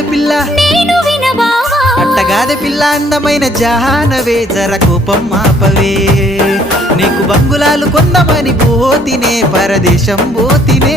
అట్టగాదే పిల్ల నేను వినబావా అట్టగాదే పిల్ల అందమైన జహానవే జర కోపం మాపవే నీకు బంగులాలు కొందమని పోతినే పరదేశం పోతినే